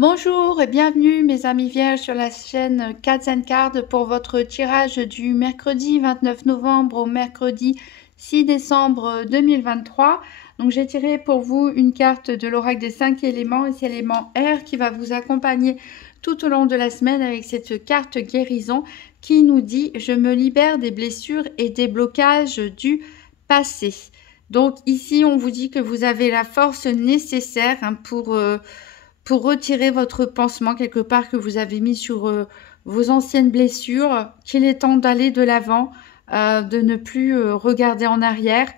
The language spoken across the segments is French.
Bonjour et bienvenue mes amis vierges sur la chaîne Cards and Cards pour votre tirage du mercredi 29 novembre au mercredi 6 décembre 2023. Donc j'ai tiré pour vous une carte de l'oracle des 5 éléments et c'est l'élément R qui va vous accompagner tout au long de la semaine avec cette carte guérison qui nous dit « Je me libère des blessures et des blocages du passé ». Donc ici on vous dit que vous avez la force nécessaire pour retirer votre pansement quelque part que vous avez mis sur vos anciennes blessures, qu'il est temps d'aller de l'avant, de ne plus regarder en arrière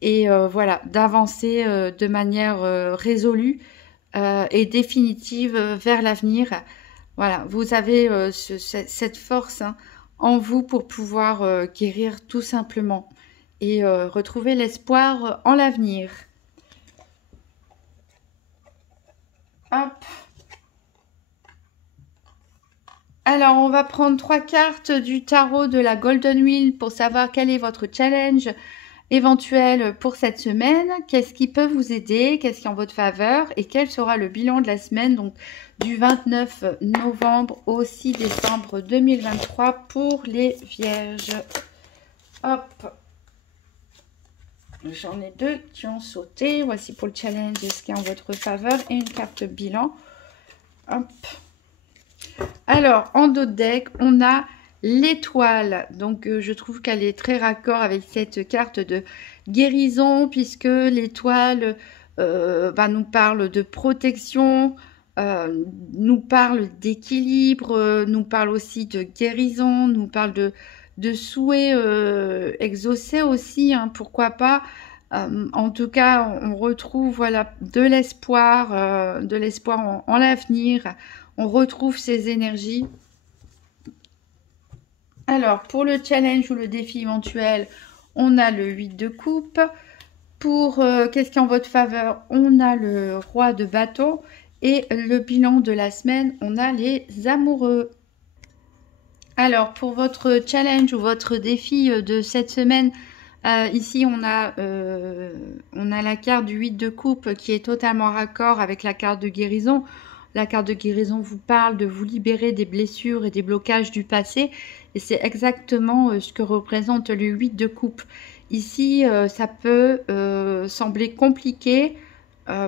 et voilà, d'avancer de manière résolue et définitive vers l'avenir. Voilà, vous avez cette force en vous pour pouvoir guérir tout simplement et retrouver l'espoir en l'avenir. Hop. Alors, on va prendre 3 cartes du tarot de la Golden Wheel pour savoir quel est votre challenge éventuel pour cette semaine. Qu'est-ce qui peut vous aider? Qu'est-ce qui est en votre faveur? Et quel sera le bilan de la semaine, donc du 29 novembre au 6 décembre 2023 pour les vierges. Hop. J'en ai 2 qui ont sauté. Voici pour le challenge ce qui est en votre faveur et une carte bilan. Hop. Alors, en dos de deck, on a l'étoile. Donc, je trouve qu'elle est très raccord avec cette carte de guérison puisque l'étoile nous parle de protection, nous parle d'équilibre, nous parle aussi de guérison, nous parle de souhaits exaucés aussi, hein, pourquoi pas. En tout cas, on retrouve voilà, de l'espoir en l'avenir. On retrouve ces énergies. Alors, pour le challenge ou le défi éventuel, on a le 8 de coupe. Pour qu'est-ce qui est en votre faveur, on a le roi de bâton. Et le bilan de la semaine, on a les amoureux. Alors, pour votre challenge ou votre défi de cette semaine, ici, on a la carte du 8 de coupe qui est totalement raccord avec la carte de guérison. La carte de guérison vous parle de vous libérer des blessures et des blocages du passé. Et c'est exactement ce que représente le 8 de coupe. Ici, ça peut sembler compliqué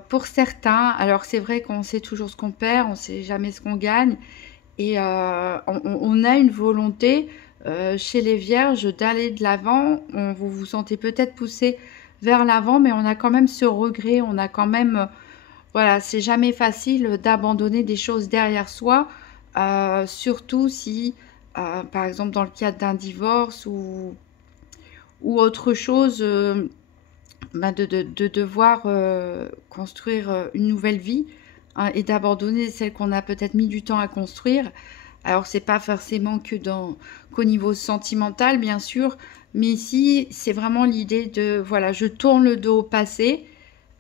pour certains. Alors, c'est vrai qu'on sait toujours ce qu'on perd, on ne sait jamais ce qu'on gagne. Et on a une volonté chez les vierges d'aller de l'avant. Vous vous sentez peut-être poussé vers l'avant, mais on a quand même ce regret. On a quand même, voilà, c'est jamais facile d'abandonner des choses derrière soi, surtout si, par exemple, dans le cadre d'un divorce ou autre chose, de devoir construire une nouvelle vie. Et d'abandonner celle qu'on a peut-être mis du temps à construire. Alors, c'est pas forcément qu'au niveau sentimental, bien sûr, mais ici, c'est vraiment l'idée de, voilà, je tourne le dos au passé,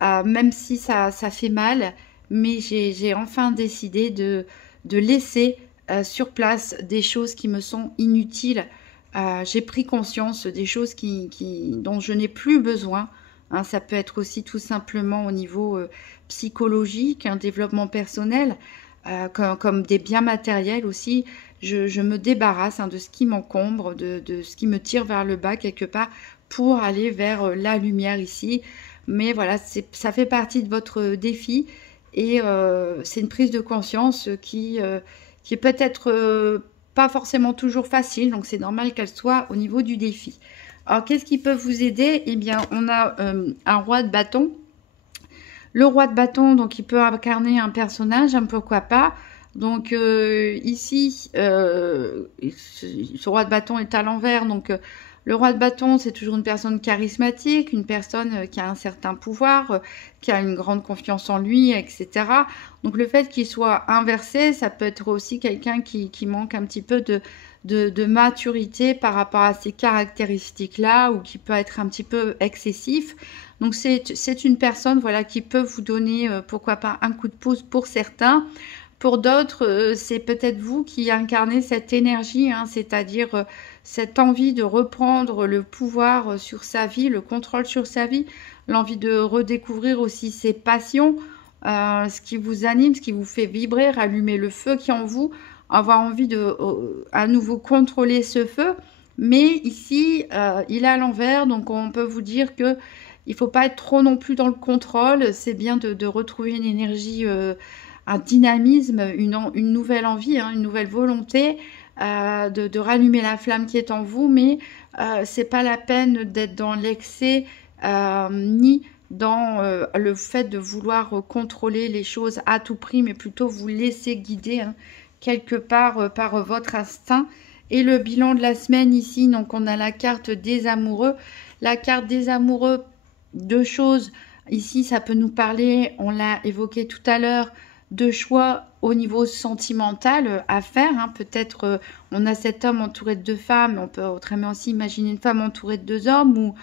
même si ça fait mal, mais j'ai enfin décidé de laisser sur place des choses qui me sont inutiles. J'ai pris conscience des choses dont je n'ai plus besoin. Hein, ça peut être aussi tout simplement au niveau psychologique, un développement personnel, comme des biens matériels aussi. Je me débarrasse de ce qui m'encombre, de ce qui me tire vers le bas quelque part pour aller vers la lumière ici. Mais voilà, ça fait partie de votre défi et c'est une prise de conscience qui est peut-être pas forcément toujours facile, donc c'est normal qu'elle soit au niveau du défi. Alors, qu'est-ce qui peut vous aider? Eh bien, on a un roi de bâton. Le roi de bâton, donc, il peut incarner un personnage, hein, pourquoi pas. Donc, ici, ce roi de bâton est à l'envers. Donc, le roi de bâton, c'est toujours une personne charismatique, une personne qui a un certain pouvoir, qui a une grande confiance en lui, etc. Donc, le fait qu'il soit inversé, ça peut être aussi quelqu'un qui manque un petit peu de maturité par rapport à ces caractéristiques-là ou qui peut être un petit peu excessif. Donc, c'est une personne voilà, qui peut vous donner, pourquoi pas, un coup de pouce pour certains. Pour d'autres, c'est peut-être vous qui incarnez cette énergie, hein, c'est-à-dire cette envie de reprendre le pouvoir sur sa vie, le contrôle sur sa vie, l'envie de redécouvrir aussi ses passions, ce qui vous anime, ce qui vous fait vibrer, rallumer le feu qui est en vous, avoir envie de à nouveau contrôler ce feu. Mais ici, il est à l'envers, donc on peut vous dire que il faut pas être trop non plus dans le contrôle. C'est bien de retrouver une énergie, un dynamisme, une nouvelle envie, hein, une nouvelle volonté, de rallumer la flamme qui est en vous. Mais c'est pas la peine d'être dans l'excès, ni dans le fait de vouloir contrôler les choses à tout prix, mais plutôt vous laisser guider, hein, quelque part par votre instinct. Et le bilan de la semaine ici, donc on a la carte des amoureux. La carte des amoureux, deux choses. Ici, ça peut nous parler, on l'a évoqué tout à l'heure, de choix au niveau sentimental à faire. Hein. Peut-être on a cet homme entouré de deux femmes, on peut autrement aussi imaginer une femme entourée de deux hommes. Ou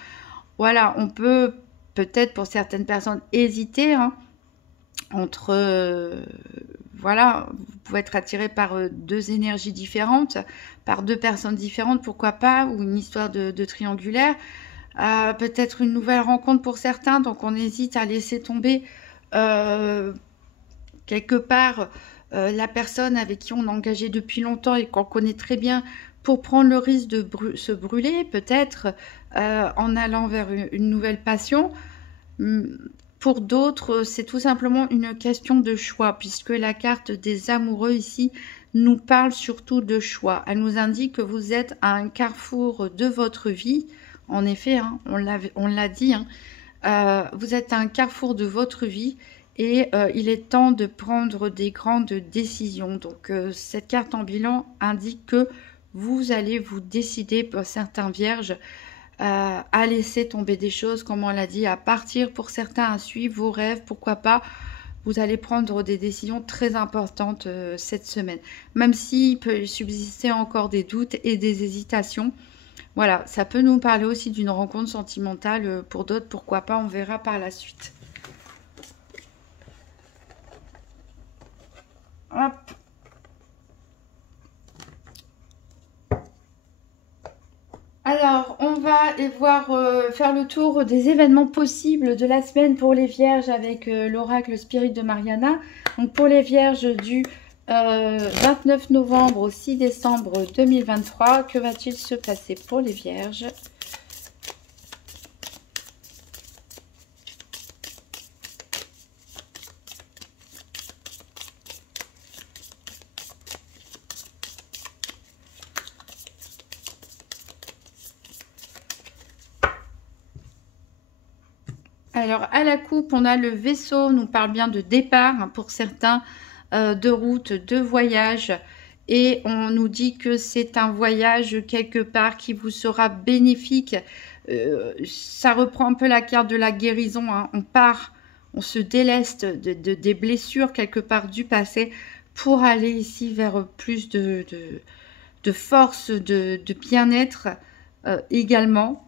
voilà, on peut peut-être pour certaines personnes hésiter, hein, entre voilà, vous pouvez être attiré par deux énergies différentes, par deux personnes différentes, pourquoi pas, ou une histoire de triangulaire. Peut-être une nouvelle rencontre pour certains, donc on hésite à laisser tomber quelque part la personne avec qui on est engagé depuis longtemps et qu'on connaît très bien, pour prendre le risque de se brûler, peut-être en allant vers une nouvelle passion. Pour d'autres, c'est tout simplement une question de choix, puisque la carte des amoureux ici nous parle surtout de choix. Elle nous indique que vous êtes à un carrefour de votre vie. En effet, hein, on l'a dit, hein, vous êtes à un carrefour de votre vie et il est temps de prendre des grandes décisions. Donc, cette carte en bilan indique que vous allez vous décider, pour certains vierges, à laisser tomber des choses, comme on l'a dit, à partir pour certains, à suivre vos rêves, pourquoi pas. Vous allez prendre des décisions très importantes cette semaine. Même s'il peut subsister encore des doutes et des hésitations. Voilà, ça peut nous parler aussi d'une rencontre sentimentale pour d'autres, pourquoi pas, on verra par la suite. Hop. Alors, on va faire le tour des événements possibles de la semaine pour les vierges avec l'oracle Spirit de Mariana. Donc, pour les vierges du 29 novembre au 6 décembre 2023, que va-t-il se passer pour les vierges ? Alors, à la coupe, on a le vaisseau, nous parle bien de départ, hein, pour certains, de route, de voyage. Et on nous dit que c'est un voyage quelque part qui vous sera bénéfique. Ça reprend un peu la carte de la guérison, hein. On part, on se déleste des blessures quelque part du passé pour aller ici vers plus de force, de bien-être également.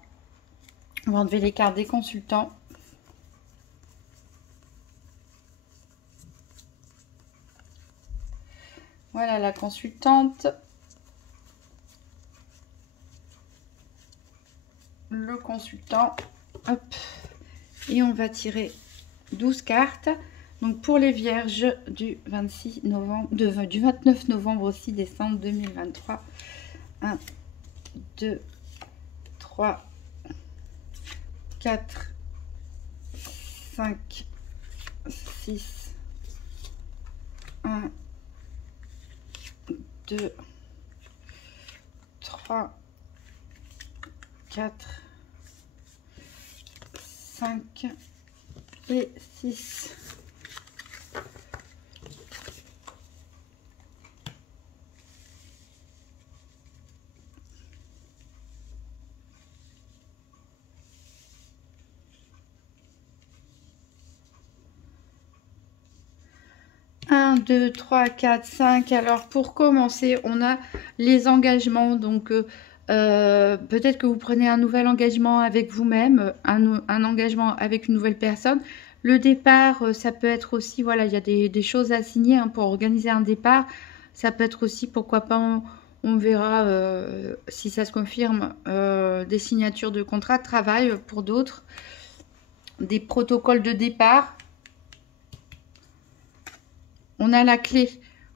On va enlever les cartes des consultants. Voilà la consultante, le consultant, hop, et on va tirer 12 cartes. Donc pour les vierges du 26 novembre, du 29 novembre au 6 décembre 2023, 1, 2, 3, 4, 5, 6, 1, 2, 3, 4, 5 et 6. Un, 2, 3, 4, 5. Alors pour commencer, on a les engagements. Donc peut-être que vous prenez un nouvel engagement avec vous-même, un engagement avec une nouvelle personne. Le départ, ça peut être aussi, voilà, il y a des choses à signer, hein, pour organiser un départ. Ça peut être aussi, pourquoi pas, on verra si ça se confirme, des signatures de contrat de travail pour d'autres, des protocoles de départ. On a la clé.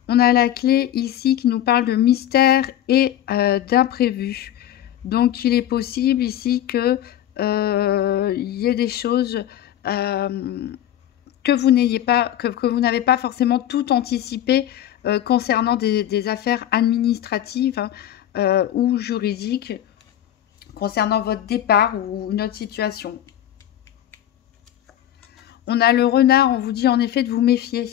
On a la clé ici qui nous parle de mystère et d'imprévu. Donc, il est possible ici que il y ait des choses que vous n'ayez pas, que vous n'avez pas forcément tout anticipé concernant des affaires administratives hein, ou juridiques, concernant votre départ ou une autre situation. On a le renard, on vous dit en effet de vous méfier.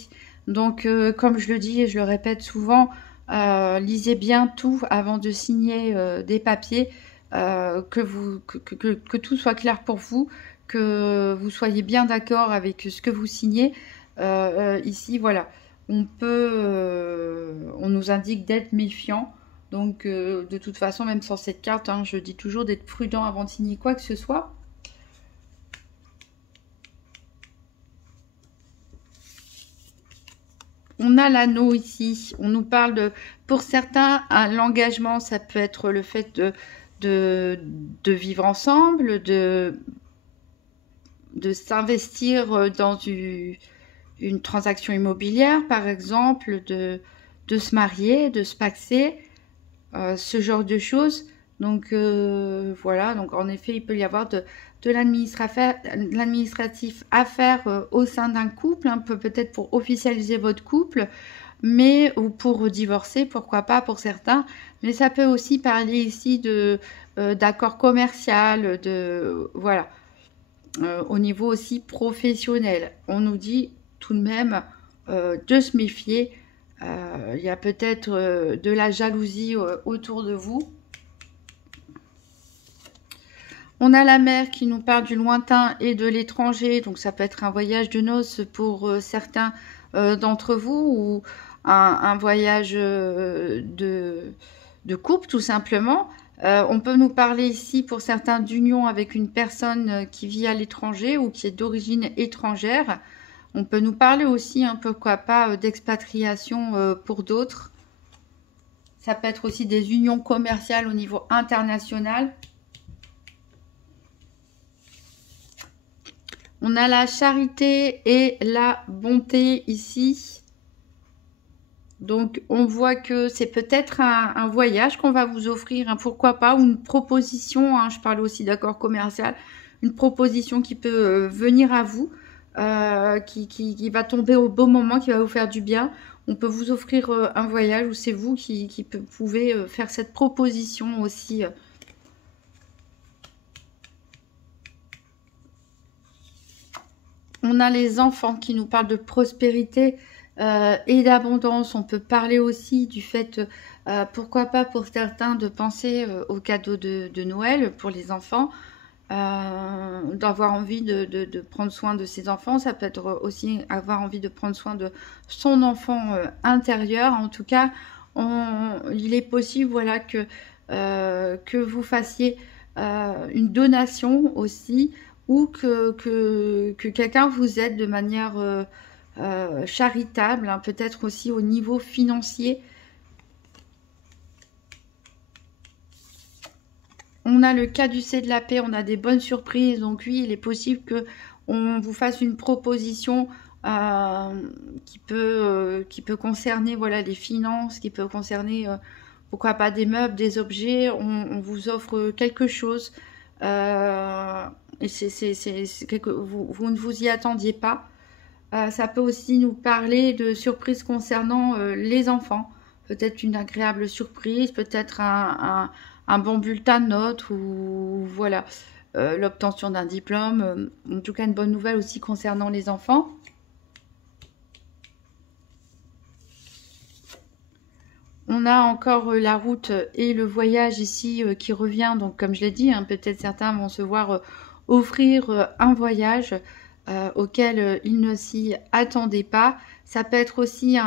Donc, comme je le dis et je le répète souvent, lisez bien tout avant de signer des papiers, que tout soit clair pour vous, que vous soyez bien d'accord avec ce que vous signez. Ici, voilà, on nous indique d'être méfiant. Donc, de toute façon, même sans cette carte, hein, je dis toujours d'être prudent avant de signer quoi que ce soit. On a l'anneau ici. On nous parle de, pour certains, l'engagement, ça peut être le fait de vivre ensemble, de s'investir dans une transaction immobilière, par exemple, de se marier, de se paxer, ce genre de choses. Donc, voilà. Donc, en effet, il peut y avoir de l'administratif à faire au sein d'un couple, hein, peut-être pour officialiser votre couple, mais ou pour divorcer, pourquoi pas pour certains. Mais ça peut aussi parler ici d'accord commercial, voilà. Au niveau aussi professionnel. On nous dit tout de même de se méfier. Il y a peut-être de la jalousie autour de vous. On a la mer qui nous parle du lointain et de l'étranger. Donc ça peut être un voyage de noces pour certains d'entre vous ou un voyage de couple tout simplement. On peut nous parler ici pour certains d'union avec une personne qui vit à l'étranger ou qui est d'origine étrangère. On peut nous parler aussi, hein, pourquoi pas, d'expatriation pour d'autres. Ça peut être aussi des unions commerciales au niveau international. On a la charité et la bonté ici. Donc, on voit que c'est peut-être un voyage qu'on va vous offrir, hein, pourquoi pas, ou une proposition, hein, je parle aussi d'accord commercial, une proposition qui peut venir à vous, qui va tomber au bon moment, qui va vous faire du bien. On peut vous offrir un voyage ou c'est vous qui pouvez faire cette proposition aussi. On a les enfants qui nous parlent de prospérité et d'abondance. On peut parler aussi du fait, pourquoi pas pour certains, de penser aux cadeaux de Noël pour les enfants, d'avoir envie de prendre soin de ses enfants. Ça peut être aussi avoir envie de prendre soin de son enfant intérieur. En tout cas, il est possible, voilà, que vous fassiez une donation aussi, ou que quelqu'un vous aide de manière charitable, hein, peut-être aussi au niveau financier. On a le caducée de la paix, on a des bonnes surprises, donc oui, il est possible que on vous fasse une proposition qui peut concerner, voilà, les finances, qui peut concerner pourquoi pas des meubles, des objets. On vous offre quelque chose. Et vous ne vous y attendiez pas. Ça peut aussi nous parler de surprises concernant les enfants. Peut-être une agréable surprise, peut-être un bon bulletin de notes ou voilà, l'obtention d'un diplôme. En tout cas, une bonne nouvelle aussi concernant les enfants. On a encore la route et le voyage ici qui revient. Donc, comme je l'ai dit, hein, peut-être certains vont se voir offrir un voyage auquel ils ne s'y attendaient pas. Ça peut être aussi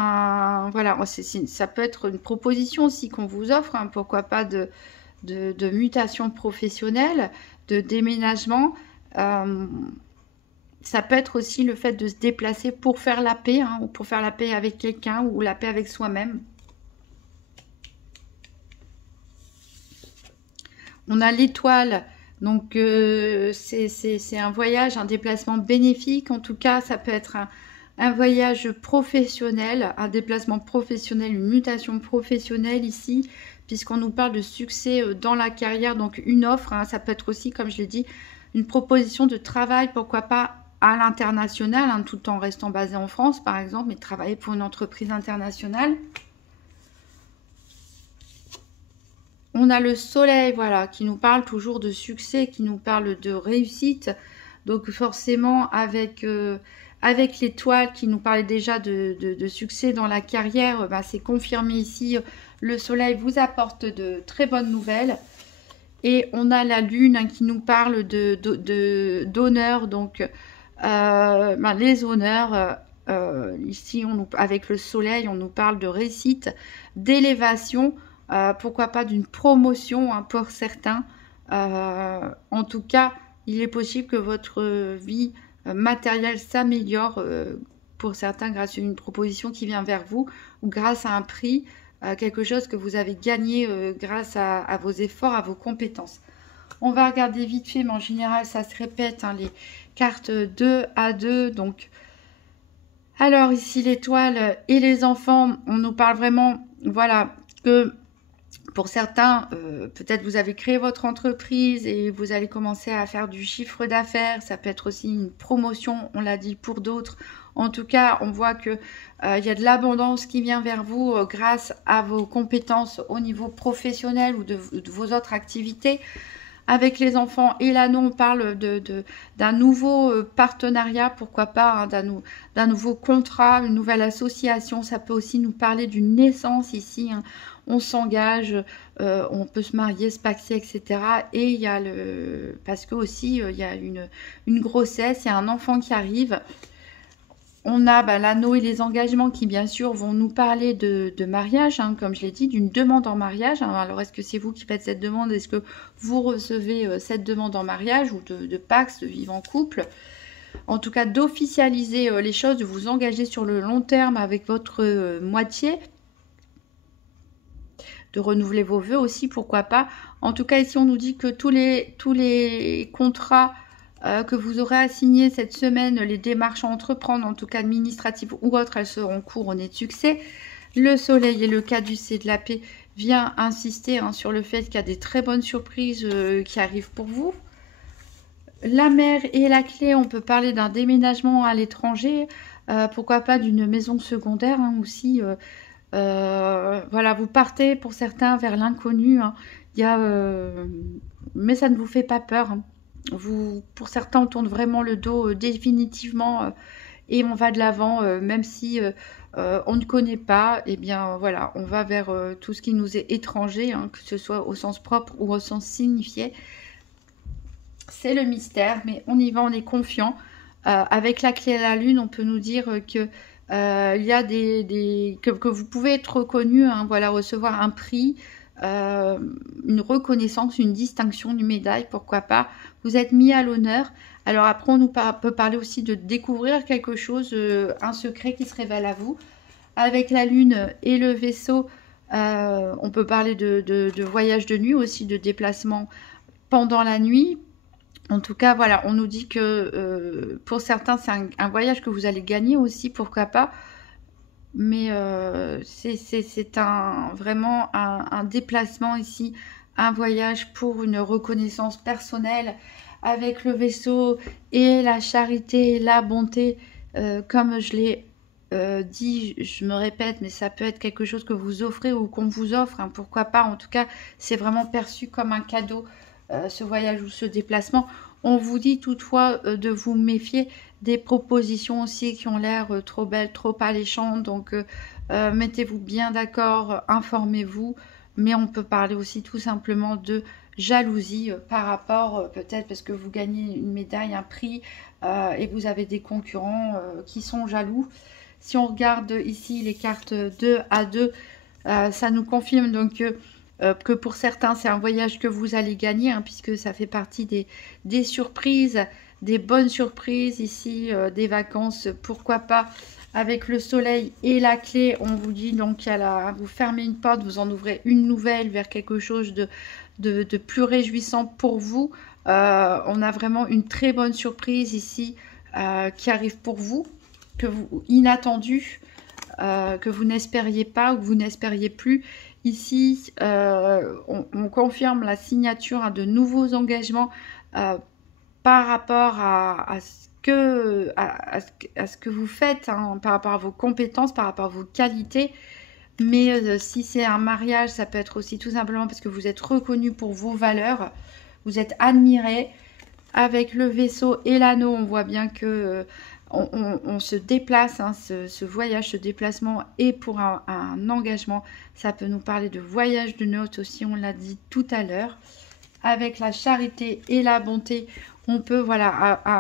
voilà, ça peut être une proposition aussi qu'on vous offre, hein, pourquoi pas de mutation professionnelle, de déménagement. Ça peut être aussi le fait de se déplacer pour faire la paix, hein, ou pour faire la paix avec quelqu'un ou la paix avec soi-même. On a l'étoile, donc c'est un voyage, un déplacement bénéfique. En tout cas, ça peut être un voyage professionnel, un déplacement professionnel, une mutation professionnelle ici, puisqu'on nous parle de succès dans la carrière, donc une offre, hein, ça peut être aussi, comme je l'ai dit, une proposition de travail, pourquoi pas à l'international, hein, tout en restant basé en France par exemple, mais travailler pour une entreprise internationale. On a le soleil, voilà, qui nous parle toujours de succès, qui nous parle de réussite. Donc forcément, avec l'étoile qui nous parlait déjà de succès dans la carrière, bah, c'est confirmé ici. Le soleil vous apporte de très bonnes nouvelles. Et on a la lune, hein, qui nous parle d'honneur. Donc bah, les honneurs, ici, avec le soleil, on nous parle de réussite, d'élévation. Pourquoi pas d'une promotion, hein, pour certains. En tout cas, il est possible que votre vie matérielle s'améliore pour certains grâce à une proposition qui vient vers vous ou grâce à un prix, quelque chose que vous avez gagné grâce à vos efforts, à vos compétences. On va regarder vite fait, mais en général, ça se répète, hein, les cartes 2 à 2. Donc, alors ici, l'étoile et les enfants, on nous parle vraiment, voilà, que pour certains, peut-être vous avez créé votre entreprise et vous allez commencer à faire du chiffre d'affaires. Ça peut être aussi une promotion, on l'a dit, pour d'autres. En tout cas, on voit que y a de l'abondance qui vient vers vous grâce à vos compétences au niveau professionnel ou de vos autres activités. Avec les enfants et l'anneau, on parle d'un nouveau partenariat, pourquoi pas, hein, d'un nouveau contrat, une nouvelle association. Ça peut aussi nous parler d'une naissance ici, hein. On s'engage, on peut se marier, se paxer, etc. Et il y a parce que aussi il y a une grossesse, il y a un enfant qui arrive. On a l'anneau et les engagements qui, bien sûr, vont nous parler de mariage, hein, comme je l'ai dit, d'une demande en mariage. Alors, est-ce que c'est vous qui faites cette demande? Est-ce que vous recevez cette demande en mariage ou de pax, de vivre en couple? En tout cas, d'officialiser les choses, de vous engager sur le long terme avec votre moitié, de renouveler vos vœux aussi, pourquoi pas. En tout cas, ici, on nous dit que tous les contrats que vous aurez à signer cette semaine, les démarches à entreprendre, en tout cas administratives ou autres, elles seront couronnées de succès. Le soleil et le caducée de la paix vient insister, hein, sur le fait qu'il y a des très bonnes surprises qui arrivent pour vous. La mer et la clé, on peut parler d'un déménagement à l'étranger, pourquoi pas d'une maison secondaire, hein, aussi. Voilà, vous partez pour certains vers l'inconnu, hein. Mais ça ne vous fait pas peur, hein. Pour certains, on tourne vraiment le dos définitivement et on va de l'avant, même si on ne connaît pas. Et bien voilà, on va vers tout ce qui nous est étranger, hein, que ce soit au sens propre ou au sens signifié. C'est le mystère, mais on y va, on est confiant. Avec la clé à la lune, on peut nous dire que il y a que vous pouvez être reconnu, hein, voilà, recevoir un prix, une reconnaissance, une distinction, une médaille, pourquoi pas. Vous êtes mis à l'honneur. Alors après, on peut parler aussi de découvrir quelque chose, un secret qui se révèle à vous. Avec la lune et le vaisseau, on peut parler de voyage de nuit aussi, de déplacement pendant la nuit. En tout cas, voilà, on nous dit que pour certains, c'est un voyage que vous allez gagner aussi, pourquoi pas. Mais c'est vraiment un déplacement ici, un voyage pour une reconnaissance personnelle avec le vaisseau et la charité, la bonté. Comme je l'ai dit, je me répète, mais ça peut être quelque chose que vous offrez ou qu'on vous offre, hein, pourquoi pas. En tout cas, c'est vraiment perçu comme un cadeau. Ce voyage ou ce déplacement. On vous dit toutefois de vous méfier des propositions aussi qui ont l'air trop belles, trop alléchantes. Donc mettez-vous bien d'accord, informez-vous. Mais on peut parler aussi tout simplement de jalousie par rapport, peut-être parce que vous gagnez une médaille, un prix, et vous avez des concurrents qui sont jaloux. Si on regarde ici les cartes 2 à 2, ça nous confirme donc que pour certains, c'est un voyage que vous allez gagner, hein, puisque ça fait partie des surprises, des bonnes surprises ici, des vacances, pourquoi pas. Avec le soleil et la clé, on vous dit donc, vous fermez une porte, vous en ouvrez une nouvelle vers quelque chose de plus réjouissant pour vous. On a vraiment une très bonne surprise ici qui arrive pour vous. inattendu, que vous n'espériez pas ou que vous n'espériez plus. Ici, on confirme la signature de nouveaux engagements par rapport à ce que vous faites, hein, par rapport à vos compétences, par rapport à vos qualités. Mais si c'est un mariage, ça peut être aussi tout simplement parce que vous êtes reconnu pour vos valeurs, vous êtes admiré. Avec le vaisseau et l'anneau, on voit bien que on se déplace, hein, ce voyage, ce déplacement est pour un engagement. Ça peut nous parler de voyage de noces aussi, on l'a dit tout à l'heure. Avec la charité et la bonté, on peut voilà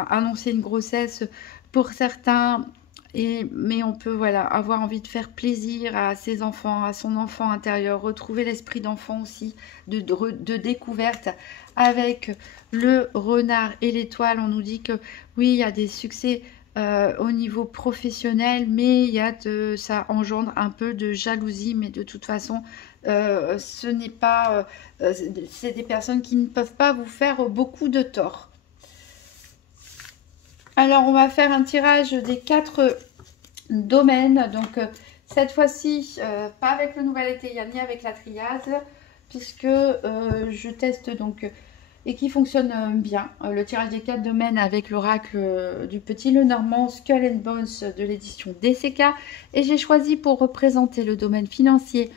annoncer une grossesse pour certains. Mais on peut voilà avoir envie de faire plaisir à ses enfants, à son enfant intérieur, retrouver l'esprit d'enfant aussi, de découverte. Avec le renard et l'étoile, on nous dit que oui, il y a des succès au niveau professionnel, mais ça engendre un peu de jalousie, mais de toute façon, ce n'est pas, c'est des personnes qui ne peuvent pas vous faire beaucoup de tort. Alors, on va faire un tirage des 4 domaines. Donc, cette fois-ci, pas avec le nouvel été, ni avec la triade, puisque je teste donc et qui fonctionne bien. Le tirage des 4 domaines avec l'oracle du Petit Lenormand, Skull and Bones de l'édition DCK. Et j'ai choisi pour représenter le domaine financier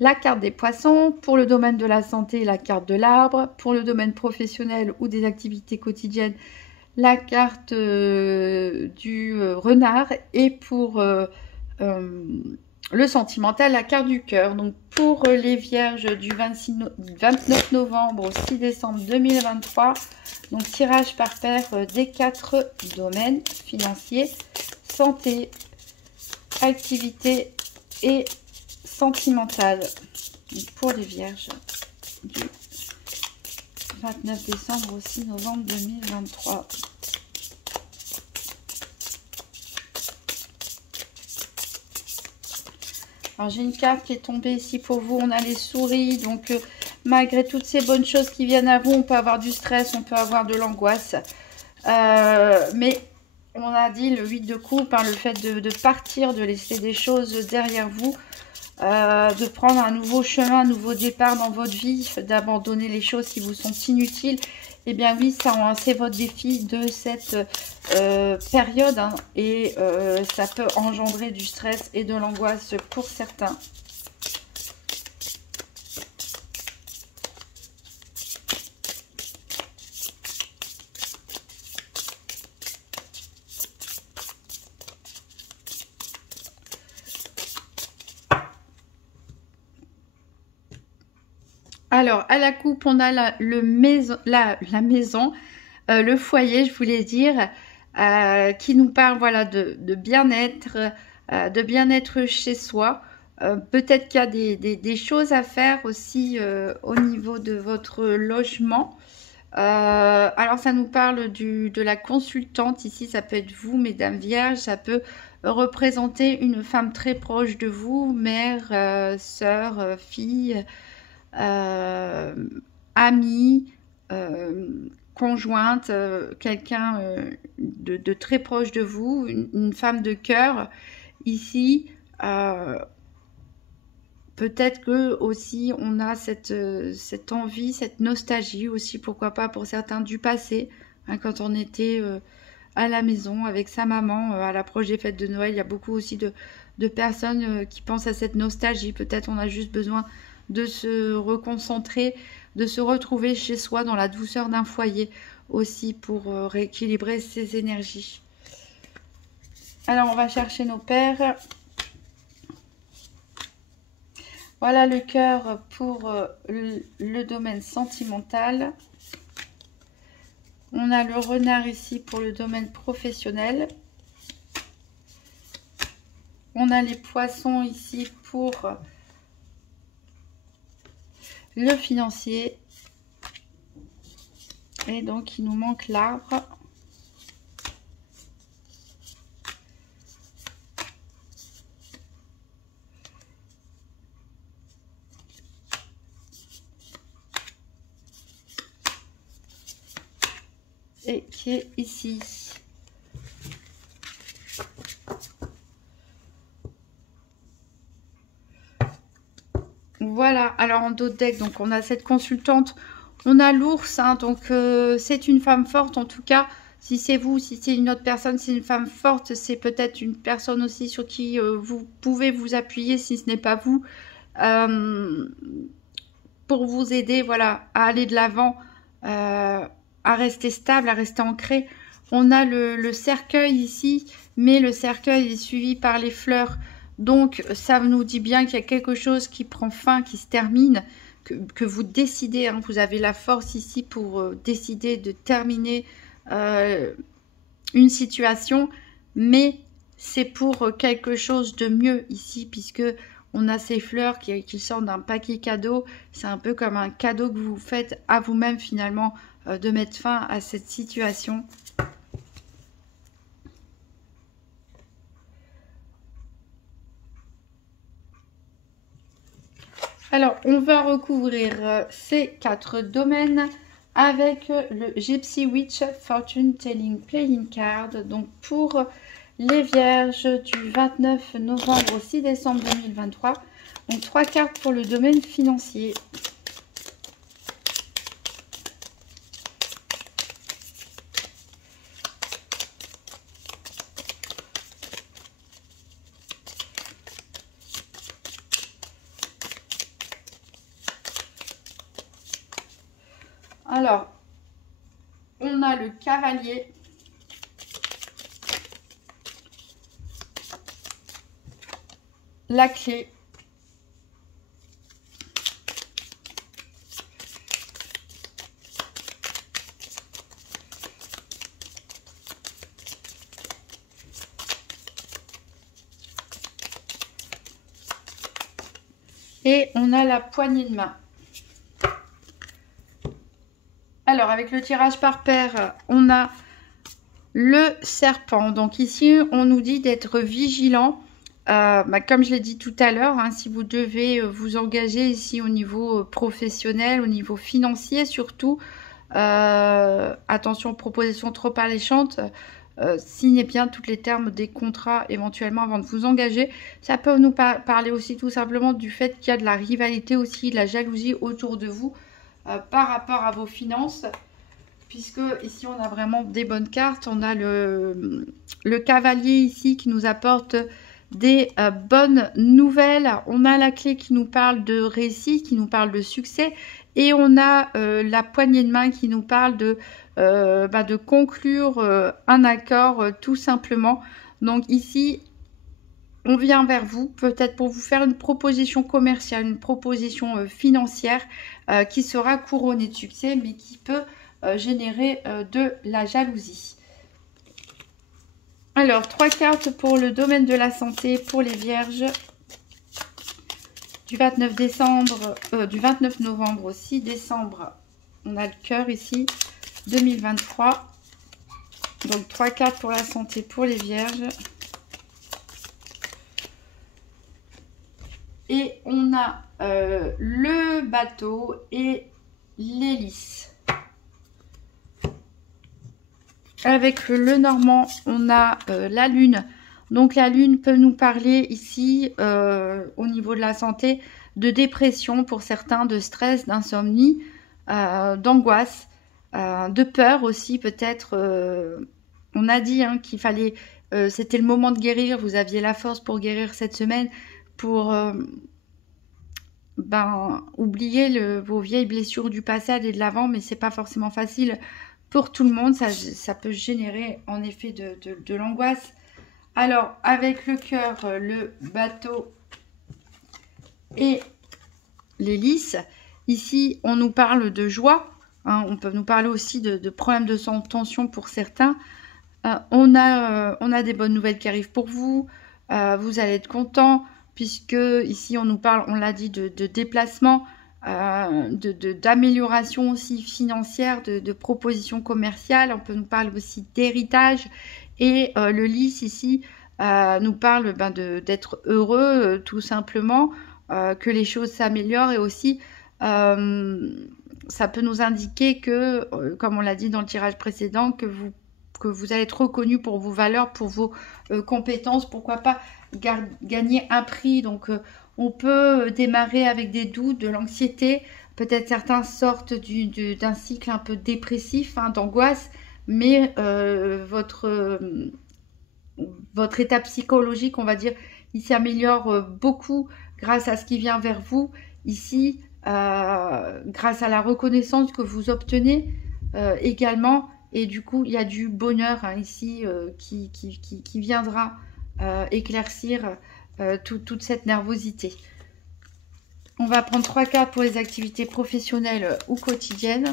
la carte des poissons, pour le domaine de la santé, la carte de l'arbre, pour le domaine professionnel ou des activités quotidiennes, la carte du renard, et pour le sentimental, la carte du cœur. Donc pour les vierges du 29 novembre au 6 décembre 2023, donc tirage par paire des 4 domaines financiers, santé, activité et sentimental. Donc pour les vierges du 29 décembre au 6 novembre 2023. Alors j'ai une carte qui est tombée ici pour vous, on a les souris, donc malgré toutes ces bonnes choses qui viennent à vous, on peut avoir du stress, on peut avoir de l'angoisse. Mais on a dit le 8 de coupe, hein, le fait de partir, de laisser des choses derrière vous, de prendre un nouveau chemin, un nouveau départ dans votre vie, d'abandonner les choses qui vous sont inutiles. Eh bien oui, ça c'est votre défi de cette période, hein, et ça peut engendrer du stress et de l'angoisse pour certains. Alors, à la coupe, on a la maison, le foyer, je voulais dire, qui nous parle voilà, de bien-être chez soi. Peut-être qu'il y a des choses à faire aussi au niveau de votre logement. Alors, ça nous parle de la consultante. Ici, ça peut être vous, mesdames vierges. Ça peut représenter une femme très proche de vous, mère, sœur, fille, amie, conjointe, quelqu'un de très proche de vous, une femme de cœur ici. Peut-être que aussi on a cette envie, cette nostalgie aussi, pourquoi pas pour certains du passé, hein, quand on était à la maison avec sa maman à l'approche des fêtes de Noël. Il y a beaucoup aussi de personnes qui pensent à cette nostalgie. Peut-être on a juste besoin de se reconcentrer, de se retrouver chez soi dans la douceur d'un foyer aussi pour rééquilibrer ses énergies. Alors on va chercher nos paires. Voilà le cœur pour le domaine sentimental. On a le renard ici pour le domaine professionnel. On a les poissons ici pour le financier. Et donc il nous manque l'arbre. Et qui est ici. Voilà, alors en dos de deck, donc on a cette consultante, on a l'ours, hein, donc c'est une femme forte en tout cas. Si c'est vous, si c'est une autre personne, c'est une femme forte, c'est peut-être une personne aussi sur qui vous pouvez vous appuyer si ce n'est pas vous, pour vous aider, voilà, à aller de l'avant, à rester stable, à rester ancré. On a le cercueil ici, mais le cercueil est suivi par les fleurs. Donc, ça nous dit bien qu'il y a quelque chose qui prend fin, qui se termine, que vous décidez, hein, vous avez la force ici pour décider de terminer une situation, mais c'est pour quelque chose de mieux ici, puisque on a ces fleurs qui sortent d'un paquet cadeau. C'est un peu comme un cadeau que vous faites à vous-même finalement, de mettre fin à cette situation. Alors, on va recouvrir ces 4 domaines avec le Gypsy Witch Fortune Telling Playing Card. Donc, pour les Vierges du 29 novembre au 6 décembre 2023. Donc, 3 cartes pour le domaine financier. Alors, on a le cavalier, la clé, et on a la poignée de main. Alors, avec le tirage par paire, on a le serpent. Donc ici, on nous dit d'être vigilant. Comme je l'ai dit tout à l'heure, hein, si vous devez vous engager ici au niveau professionnel, au niveau financier surtout, attention, proposition trop alléchante, signez bien tous les termes des contrats éventuellement avant de vous engager. Ça peut nous parler aussi tout simplement du fait qu'il y a de la rivalité aussi, de la jalousie autour de vous par rapport à vos finances. Puisque ici on a vraiment des bonnes cartes. On a le cavalier ici qui nous apporte des bonnes nouvelles. On a la clé qui nous parle de récit, qui nous parle de succès. Et on a la poignée de main qui nous parle de conclure un accord tout simplement. Donc ici, on vient vers vous peut-être pour vous faire une proposition commerciale, une proposition financière qui sera couronnée de succès, mais qui peut générer de la jalousie. Alors, 3 cartes pour le domaine de la santé pour les Vierges du 29 décembre, du 29 novembre au 6 décembre. On a le cœur ici, 2023. Donc, 3 cartes pour la santé pour les Vierges. Et on a le bateau et l'hélice. Avec le normand, on a la lune. Donc la lune peut nous parler ici, au niveau de la santé, de dépression pour certains, de stress, d'insomnie, d'angoisse, de peur aussi peut-être. On a dit hein, qu'il fallait, c'était le moment de guérir, vous aviez la force pour guérir cette semaine, pour oublier vos vieilles blessures du passé, aller de l'avant, mais c'est pas forcément facile pour tout le monde. Ça peut générer en effet de l'angoisse. Alors avec le cœur, le bateau et l'hélice, ici on nous parle de joie, hein, on peut nous parler aussi de problèmes de tension pour certains. On a des bonnes nouvelles qui arrivent pour vous, vous allez être content, puisque ici on nous parle, on l'a dit, de déplacement, d'amélioration aussi financière, de propositions commerciales. On peut nous parler aussi d'héritage, et le lys ici nous parle d'être heureux, tout simplement, que les choses s'améliorent, et aussi ça peut nous indiquer que, comme on l'a dit dans le tirage précédent, que vous allez être reconnu pour vos valeurs, pour vos compétences, pourquoi pas gagner un prix. Donc On peut démarrer avec des doutes, de l'anxiété. Peut-être certains sortent d'un cycle un peu dépressif, hein, d'angoisse, mais votre état psychologique, on va dire, il s'améliore beaucoup grâce à ce qui vient vers vous ici, grâce à la reconnaissance que vous obtenez également. Et du coup, il y a du bonheur, hein, ici qui viendra éclaircir toute cette nervosité. On va prendre 3 cartes pour les activités professionnelles ou quotidiennes.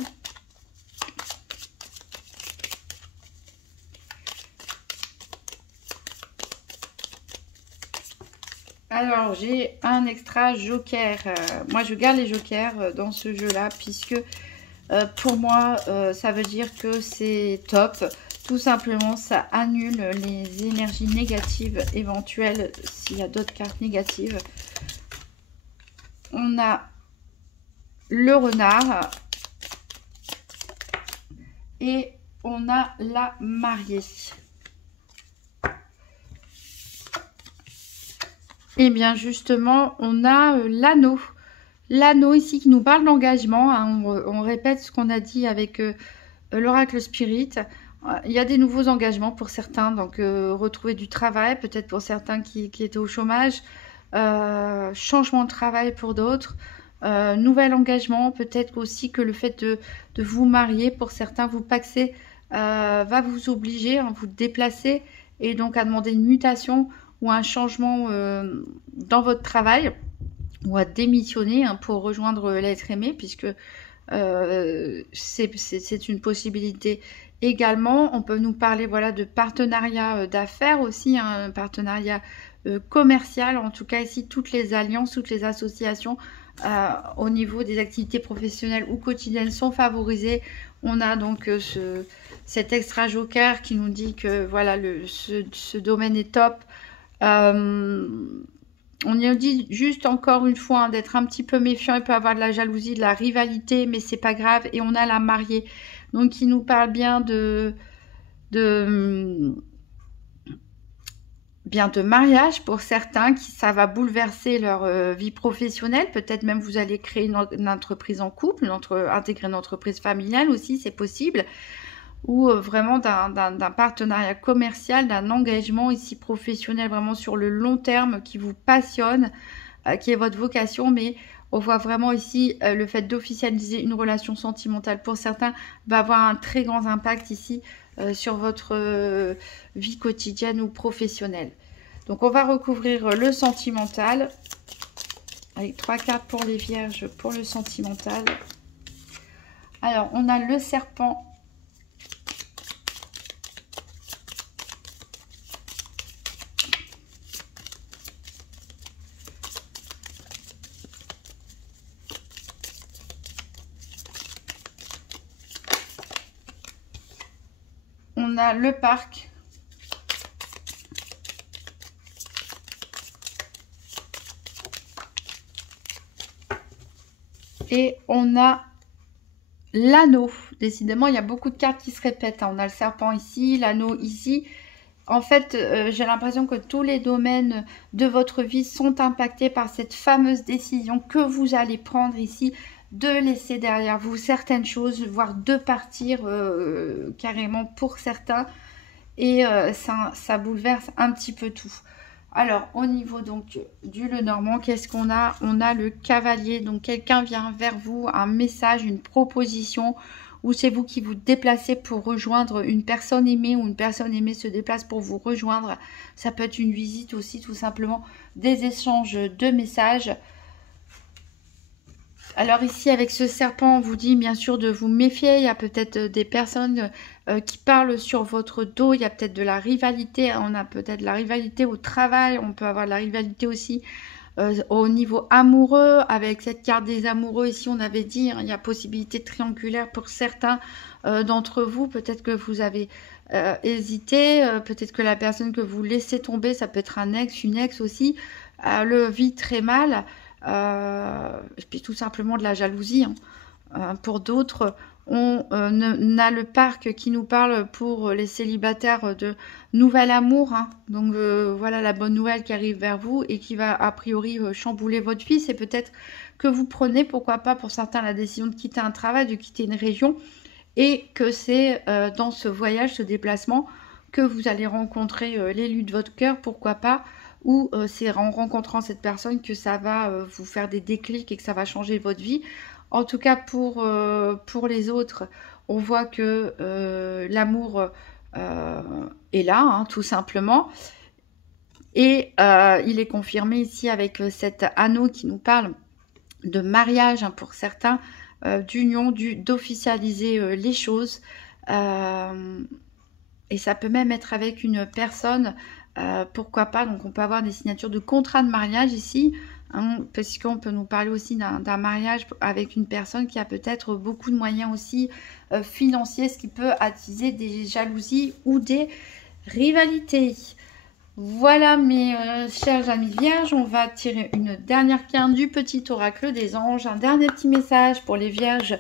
Alors, j'ai un extra joker. Moi, je garde les jokers dans ce jeu-là, puisque pour moi, ça veut dire que c'est top. Tout simplement, ça annule les énergies négatives éventuelles s'il y a d'autres cartes négatives. On a le renard et on a la mariée. Et bien justement, on a l'anneau. L'anneau ici qui nous parle d'engagement. Hein, on répète ce qu'on a dit avec l'oracle spirit. Il y a des nouveaux engagements pour certains. Donc retrouver du travail, peut-être pour certains qui étaient au chômage. Changement de travail pour d'autres. Nouvel engagement. Peut-être aussi que le fait de vous marier, pour certains, vous paxer, va vous obliger à vous déplacer et donc à demander une mutation ou un changement dans votre travail, ou à démissionner, hein, pour rejoindre l'être aimé, puisque c'est une possibilité également. On peut nous parler, voilà, de partenariat d'affaires aussi, hein, un partenariat commercial. En tout cas ici, toutes les alliances, toutes les associations au niveau des activités professionnelles ou quotidiennes sont favorisées. On a donc cet extra joker qui nous dit que voilà, ce domaine est top. On y dit juste encore une fois, hein, d'être un petit peu méfiant. Il peut y avoir de la jalousie, de la rivalité, mais c'est pas grave. Et on a la mariée, donc qui nous parle bien de mariage pour certains, ça va bouleverser leur vie professionnelle. Peut-être même vous allez créer une entreprise en couple, intégrer une entreprise familiale aussi, c'est possible. Ou vraiment d'un partenariat commercial, d'un engagement ici professionnel vraiment sur le long terme qui vous passionne, qui est votre vocation. Mais on voit vraiment ici le fait d'officialiser une relation sentimentale pour certains va avoir un très grand impact ici sur votre vie quotidienne ou professionnelle. Donc on va recouvrir le sentimental avec 3 cartes pour les vierges pour le sentimental. Alors on a le serpent. On a le parc. Et on a l'anneau. Décidément, il y a beaucoup de cartes qui se répètent. On a le serpent ici, l'anneau ici. En fait, j'ai l'impression que tous les domaines de votre vie sont impactés par cette fameuse décision que vous allez prendre ici, de laisser derrière vous certaines choses, voire de partir carrément pour certains. Et ça bouleverse un petit peu tout. Alors, au niveau donc du Lenormand, qu'est-ce qu'on a? On a le cavalier. Donc, quelqu'un vient vers vous, un message, une proposition, ou c'est vous qui vous déplacez pour rejoindre une personne aimée, ou une personne aimée se déplace pour vous rejoindre. Ça peut être une visite aussi, tout simplement, des échanges de messages. Alors ici, avec ce serpent, on vous dit bien sûr de vous méfier. Il y a peut-être des personnes qui parlent sur votre dos. Il y a peut-être de la rivalité. On a peut-être de la rivalité au travail. On peut avoir de la rivalité aussi au niveau amoureux. Avec cette carte des amoureux, ici, on avait dit, hein, il y a possibilité triangulaire pour certains d'entre vous. Peut-être que vous avez hésité. Peut-être que la personne que vous laissez tomber, ça peut être un ex, une ex aussi, le vit très mal. Et puis tout simplement de la jalousie, hein. Pour d'autres, On a le parc qui nous parle pour les célibataires de nouvel amour. Hein. Donc voilà la bonne nouvelle qui arrive vers vous et qui va a priori chambouler votre vie. C'est peut-être que vous prenez, pourquoi pas pour certains, la décision de quitter un travail, de quitter une région. Et que c'est dans ce voyage, ce déplacement, que vous allez rencontrer l'élu de votre cœur, pourquoi pas. Ou c'est en rencontrant cette personne que ça va vous faire des déclics et que ça va changer votre vie. En tout cas, pour les autres, on voit que l'amour est là, hein, tout simplement. Et il est confirmé ici avec cet anneau qui nous parle de mariage, hein, pour certains, d'union, d'officialiser les choses. Et ça peut même être avec une personne, pourquoi pas. Donc on peut avoir des signatures de contrat de mariage ici. Hein, parce qu'on peut nous parler aussi d'un mariage avec une personne qui a peut-être beaucoup de moyens aussi financiers, ce qui peut attiser des jalousies ou des rivalités. Voilà mes chers amis vierges, on va tirer une dernière carte du petit oracle des anges, un dernier petit message pour les vierges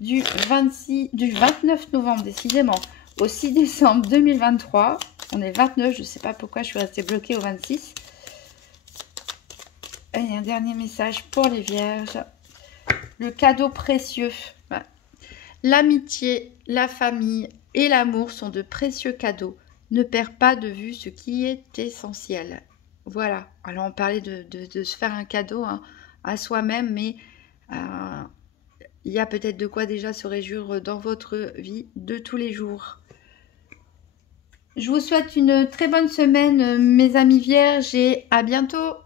du 29 novembre décidément au 6 décembre 2023. On est 29, je ne sais pas pourquoi je suis restée bloquée au 26. Et un dernier message pour les vierges. Le cadeau précieux. Voilà. L'amitié, la famille et l'amour sont de précieux cadeaux. Ne perds pas de vue ce qui est essentiel. Voilà. Alors on parlait de se faire un cadeau, hein, à soi-même, mais il y a peut-être de quoi déjà se réjouir dans votre vie de tous les jours. Je vous souhaite une très bonne semaine, mes amis vierges, et à bientôt.